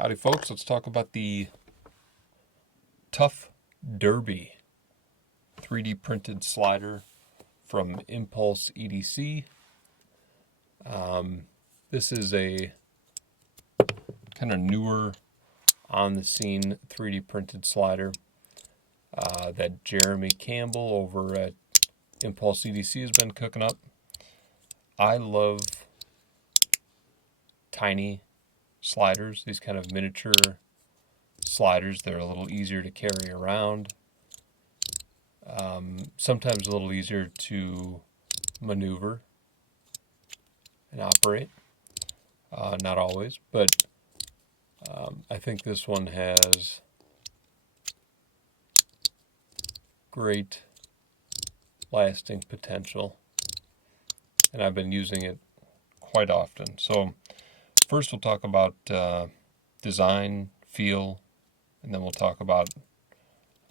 Howdy folks, let's talk about the Tough Derby 3D printed slider from Impulse EDC. This is a kind of newer on the scene 3D printed slider that Jeremy Campbell over at Impulse EDC has been cooking up. I love tiny sliders, these kind of miniature sliders. They're a little easier to carry around, sometimes a little easier to maneuver and operate. Not always, but I think this one has great lasting potential, and I've been using it quite often. So first we'll talk about design, feel, and then we'll talk about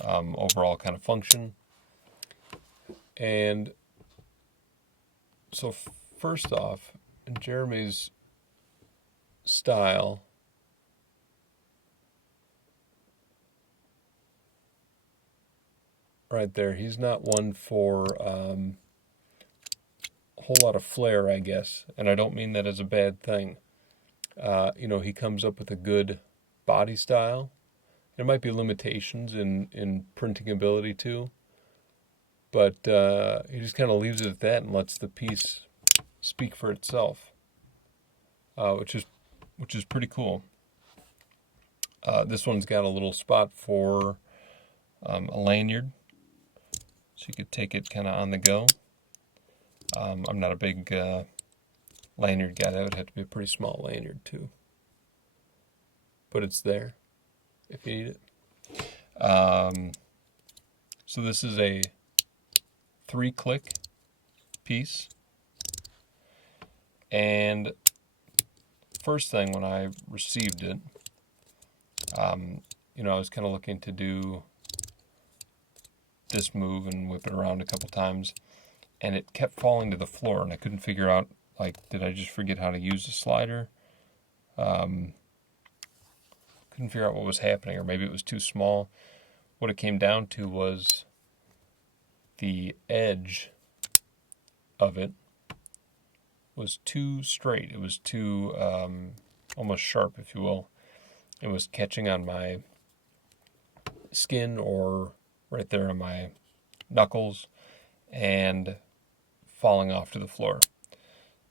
overall kind of function. And so first off, in Jeremy's style, right there, he's not one for a whole lot of flair, I guess, and I don't mean that as a bad thing. He comes up with a good body style. There might be limitations in printing ability too, but he just kind of leaves it at that and lets the piece speak for itself, which is pretty cool. This one's got a little spot for a lanyard, so you could take it kind of on the go. I'm not a big lanyard guy. That would have to be a pretty small lanyard too, but it's there if you need it. So this is a 3-click piece, and first thing when I received it, I was kind of looking to do this move and whip it around a couple times, and it kept falling to the floor, and I couldn't figure out, did I just forget how to use the slider? Couldn't figure out what was happening, or maybe it was too small. What it came down to was the edge of it was too straight. It was too almost sharp, if you will. It was catching on my skin or right there on my knuckles and falling off to the floor.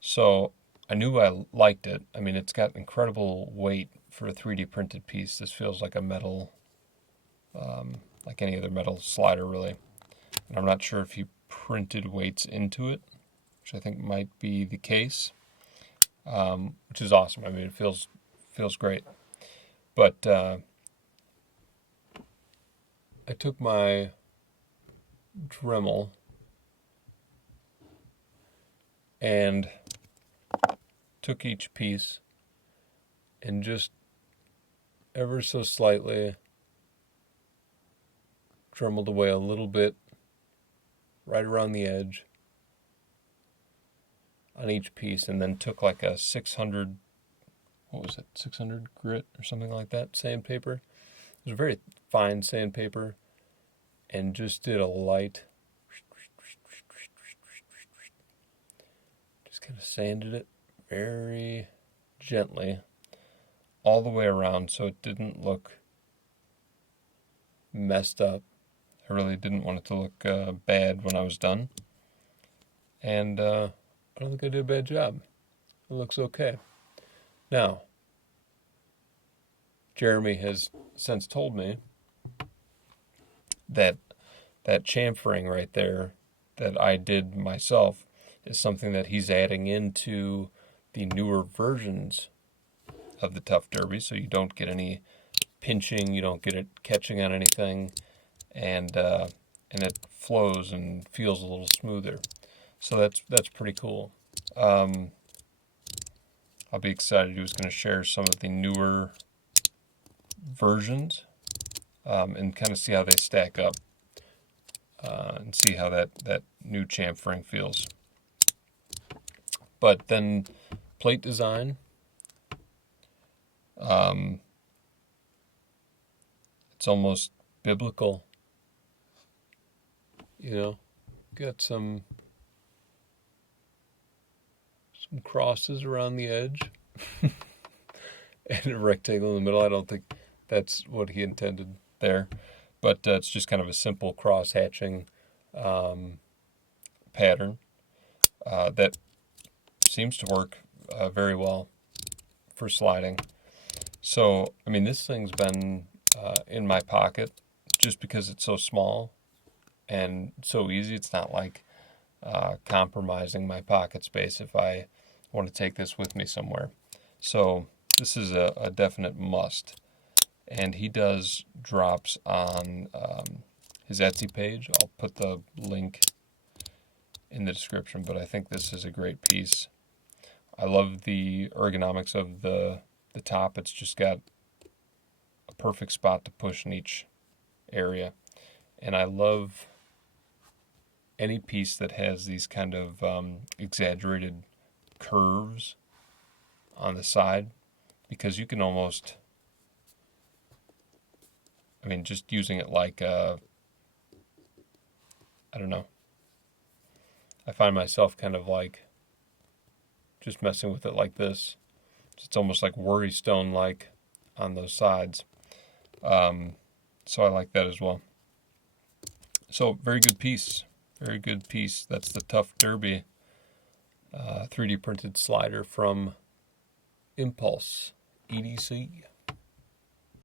So I knew I liked it. I mean, it's got incredible weight for a 3D printed piece. This feels like a metal, like any other metal slider, really. And I'm not sure if he printed weights into it, which I think might be the case, which is awesome. I mean, it feels great. But I took my Dremel and took each piece and just ever so slightly dremeled away a little bit right around the edge on each piece, and then took like a 600 grit or something like that, sandpaper. It was a very fine sandpaper, and just did a light, just kind of sanded it very gently all the way around so it didn't look messed up. I really didn't want it to look bad when I was done, and I don't think I did a bad job. It looks okay. Now, Jeremy has since told me that chamfering right there that I did myself is something that he's adding into the newer versions of the Tough Derby, so you don't get any pinching, you don't get it catching on anything, and it flows and feels a little smoother. So that's pretty cool. I'll be excited. He was going to share some of the newer versions and kind of see how they stack up and see how that new chamfering feels. But then plate design, It's almost biblical. You know, got some crosses around the edge and a rectangle in the middle. I don't think that's what he intended there, but it's just kind of a simple cross hatching pattern that seems to work very well for sliding. So, I mean, this thing's been in my pocket just because it's so small and so easy. It's not like compromising my pocket space if I want to take this with me somewhere. So this is a definite must. And he does drops on his Etsy page. I'll put the link in the description, but I think this is a great piece. I love the ergonomics of the top. It's just got a perfect spot to push in each area. And I love any piece that has these kind of exaggerated curves on the side, because you can almost, I mean, just using it like, I don't know. I find myself kind of like just messing with it like this. It's almost like worry stone like on those sides. So I like that as well. So very good piece. Very good piece. That's the Tough Derby 3D printed slider from Impulse EDC.